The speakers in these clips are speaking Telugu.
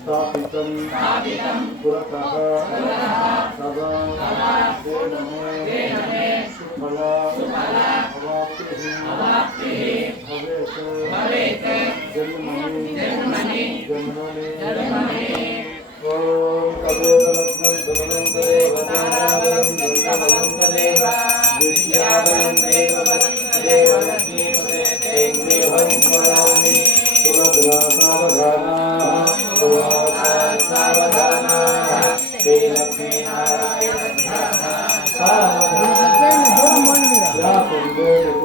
स्थापितं पुरतः सदा वेणमे सुफला अवाप्तिः भवेत्। जन्मनि जन्मनि।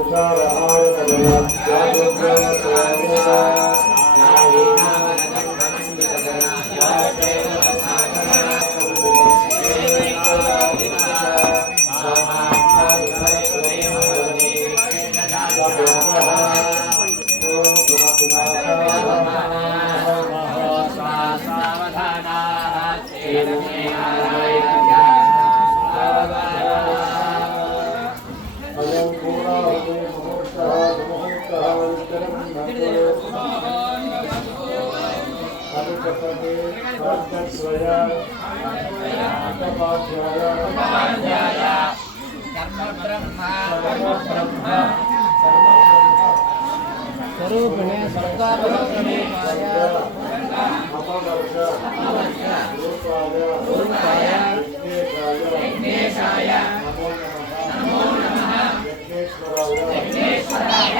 Sara Hara Kadana, Jaya Jaya వర్గస్వయ అంతపాధ్యాయ స్వరూపిణి సర్గాపరూపిణి అపవర్గ రూపాయ రూపాయ విఘ్నేశాయ నమో నమః విఘ్నేశ్వరాయ విఘ్నేశ్వరాయ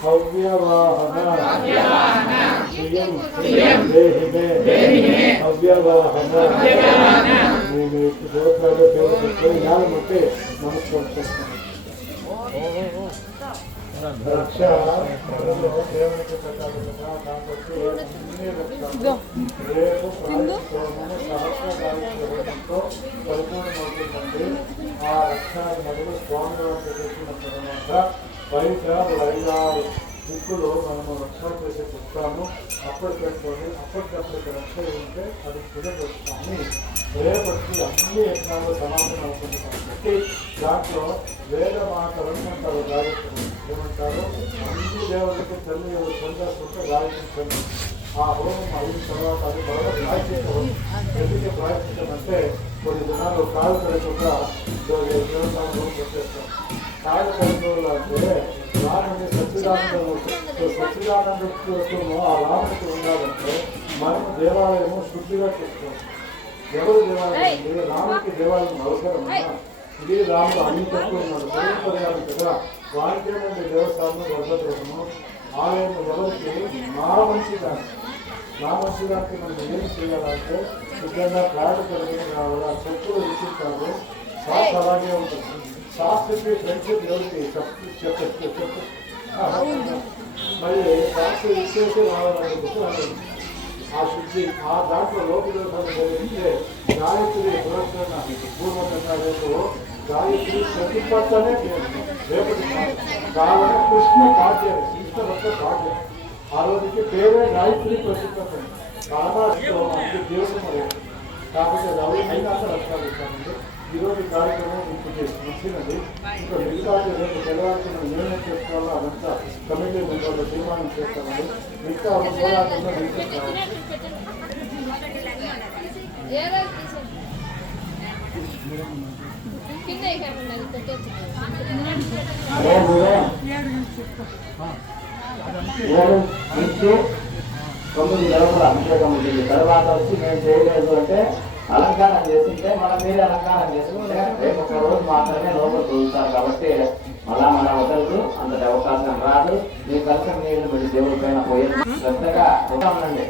బుద్ధిం బుద్ధిం శ్రియం శ్రియం బలం బలం ఆయుష్యం ఆయుష్యం తేజ తేజ ఆరోగ్యం ఆరోగ్యం దేహి మే దేహి మే హవ్యవాహన హవ్యవాహన శ్రియం శ్రియం దేహి మే దేహి మే హవ్యవాహన హవ్యవాహన నేను దేవతలు దేవతలు జ్ఞానమంటే నమస్కారం చేస్తాను రక్ష దేవునికి పెట్టాలి కదా కాబట్టి అన్ని రక్ష రేపు ప్రారంభము సహస్రకాలతో పరిపూర్ణమవుతుందండి ఆ రక్ష మొదలు స్వామివారికి చేసిన తర్వాత బయట ఐదారు దిక్కులు మనము రక్షణ చేసే చెప్తాము అప్పటి పెట్టుకొని అప్పటికప్పటికి రక్ష ఉంటే అది కుదరొస్తాము రేపటికి అన్ని యజ్ఞాలు సమాధానం అవుతుంది కాబట్టి దాంట్లో వేద మాటలను అంటారు గాయత్రులు ఏమంటారు? అన్ని దేవులకు తల్లి ఎవరు పొందాల్సుకుంటే ఆ హోమం అయిన తర్వాత అది బాగా ప్రాయశ్చిత్తం ఎందుకు ప్రాయశ్చిత్తం అంటే కొన్ని దినాలు కాలు కడకుండా దేవస్థానం హోమం పెట్టేస్తాం కాలు కడుకోవాలి అంటే రాముని ఆ రాముడికి ఉండాలంటే మనం దేవాలయము శుద్ధిగా చేసుకోవాలి ఎవరు దేవాలయం రాముడికి దేవాలయం అవసరం ఇది రాముడు అన్ని తక్కువ ఉన్నాడు కదా వారికి దేవస్థానం వర్గద్రహము ఆలయం ఎవరికి మా మనిషి కానీ నా దానికి మనం ఏం చేయాలంటే శుద్ధంగా ప్రాణ కలిగిన చెప్పులు విసిస్తారు సాఫ్ అలాగే ఉంటుంది శాస్త్రకి ఫ్రెండ్షిప్ ఎవరికి చెప్పు చెప్పు చెప్పు మరి శాస్త్రం ఇచ్చేసి రావాలని చెప్పి ఆ శుద్ధి ఆ దాంట్లో లోపదోషాలు జరిగితే గాయత్రి పురస్కరణ పూర్వకంగా రేపు గాయత్రి ప్రతిపత్తనే రేపటి కావున కృష్ణ కావ్యం కృష్ణ భక్త కావ్యం ఆ రోజుకి పేరే గాయత్రి ప్రతిపత్తం కారణాస్తో మనకి దేవుడు మరి కాబట్టి రవి అయినా రక్షాలు ఇస్తామండి ఈరోజు కార్యక్రమం ఇప్పుడు ముగిసినది ఇంకా మిగతా రేపు తెలవాల్సిన ఏమేమి చేసుకోవాలో అదంతా కమిటీ మెంబర్లు తీర్మానం చేస్తామని మిగతా పోరాటంలో తొమ్మిది అభిషేకం తర్వాత వచ్చి మేము చేయలేదు అంటే అలంకారం చేస్తుంటే మనం మీరే అలంకారం చేసుకుంటే రేపు ఒక రోజు మాత్రమే లోపల చూస్తారు కాబట్టి మళ్ళా మన వదలదు అంతటి అవకాశం రాదు. మీ కలిసి నీళ్ళు మీరు దేవుడి పైన పోయే శ్రద్ధగా ఉండండి